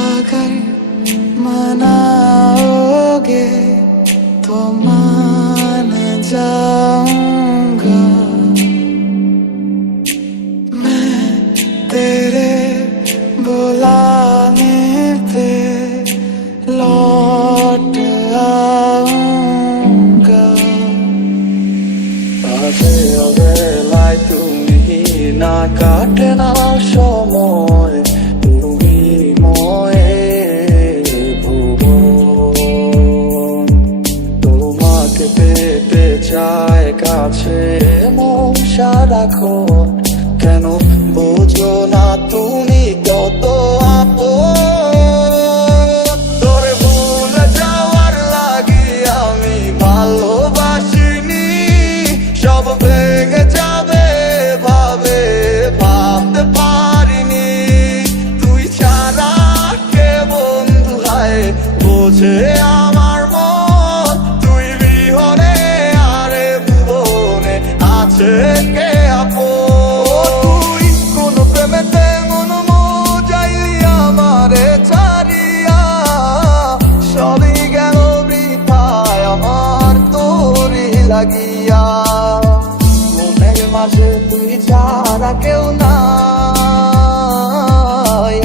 अगर मनाओगे तो मान जाऊंगा मैं तेरे बुलाने पे लौट आऊंगा আগে অবেলায় তুমি না কাটে না সময় চায় কাছে মন সারাক্ষণ কেন বোঝো না তুমি কত আপন তোরে ভুলে যাওয়ার লাগি আমি ভালোবাসিনি সব ভেঙে যাবে ভাবে ভাবতে পারিনি তুই ছাড়া কে বন্ধু হয় বোঝে আমার মন তুই বিহনে কে তুই কোন প্রেমেতে মন যাইলি আমারে ছাড়িয়া সবই গেল বৃথায় আমার তোরে লাগিয়া মনের মাঝে তুই ছাড়া কেউ নাই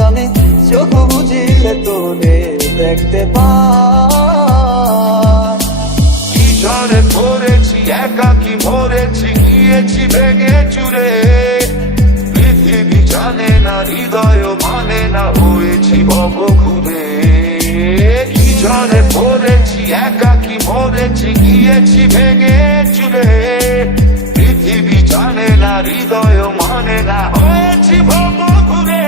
আমি চোখ বুঝিলে তোরে দেখতে পাই কি ঝড়ে পড়েছি একাকি মরেছি গিয়েছি ভেঙে চুরে পৃথিবী জানে না হৃদয় মানে না হয়েছি ভব ঘুরে কি ঝড়ে পড়েছি একাকি মরেছি গিয়েছি ভেঙে চুরে পৃথিবী জানে না হৃদয় মানে না হয়েছি ভব ঘুরে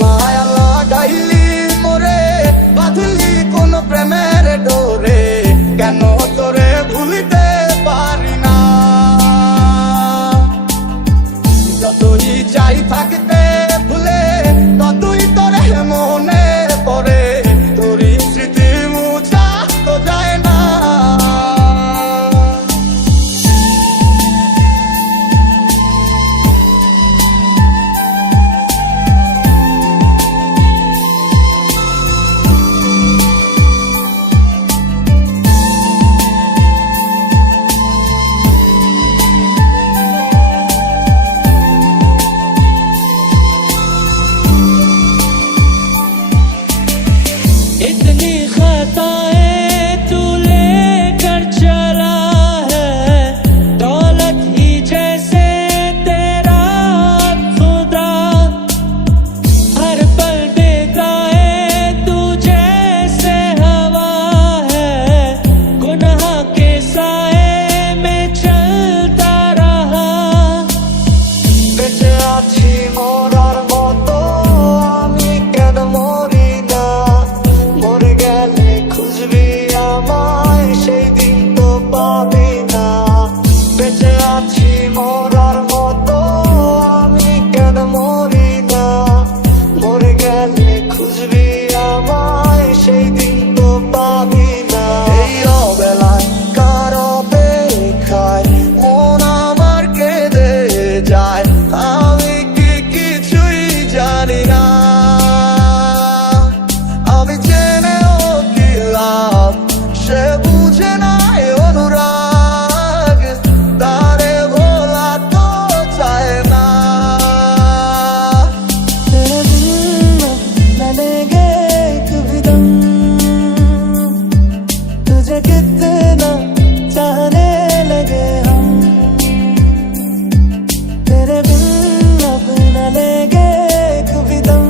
মায়া লাগাইলি মোরে বাঁধলি কোন প্রেমের ডোরে কেন তোরে ভুলিতে পারি না যতই চাই থাকতে ভুলে ততই তোরে মনে পড়ে তোরই স্মৃতি মুছা তো যায় না इतनी खताएं तू लेकर चला है दौलत ही जैसे तेरा खुदा हर पल बेगाए तू जैसे हवा है गुनाह के साए में चलता रहा বেঁচে আছি মরার মতো আমি কেন মরি না মরে গেলে খুঁজবি আমায় সেই দিন তো পাবি না বেঁচে আছি মরার মতো আমি কেন মরি না মরে গেলে খুঁজবি আমায় সেই দিন তো পাবি না এই অবেলায় কার অপেক্ষায় মন আমার কেঁদে যায় আমি কি কিছুই জানি না আমি জেনেও কি লাভ সে বুঝে নাই অনুরাগ তারে ভোলা তো চায় না तेरे बिन न लेंगे कभी दम तुझे कितना चाहने लगे हम तेरे बिन अब न लेंगे कभी दम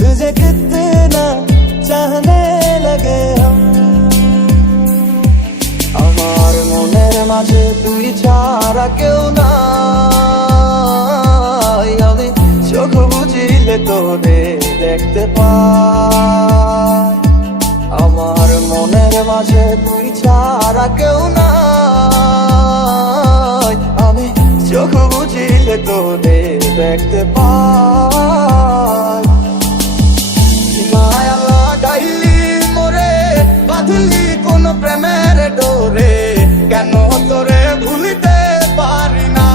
तुझे कितना चाहने लगे हम আমার মনের মাঝে তুই ছাড়া কেউ নাই আমি চোখ বুঝিলে তোরে দেখতে পাই আমার পাশে তুই ছাড়া কেউ নাই, আমি চোখ বুঝিলে তোরে দেখতে পাই। মায়া লাগাইলি মোরে, বাঁধলি কোন প্রেমের ডোরে, কেন তোরে ভুলিতে পারি না।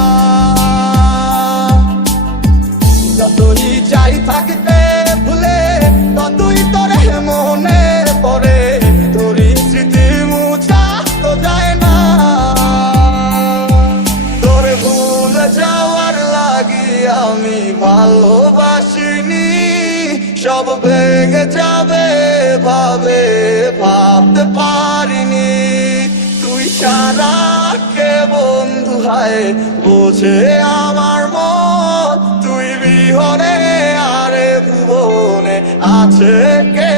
যতই চাই থাকতে ভুলে, ততই তোরে মনে পড়ে, তোরই স্মৃতি মুছা তো যায় না। তোরে ভুলে যাওয়ার লাগি আমি ভালোবাসিনি, সব ভেঙে যাবে ভাবে ভাবতে পারিনি। তুই ছাড়া কে বন্ধু হায় বোঝে আমার মন, তুই বিহনে আরে ভুবনে আছে কে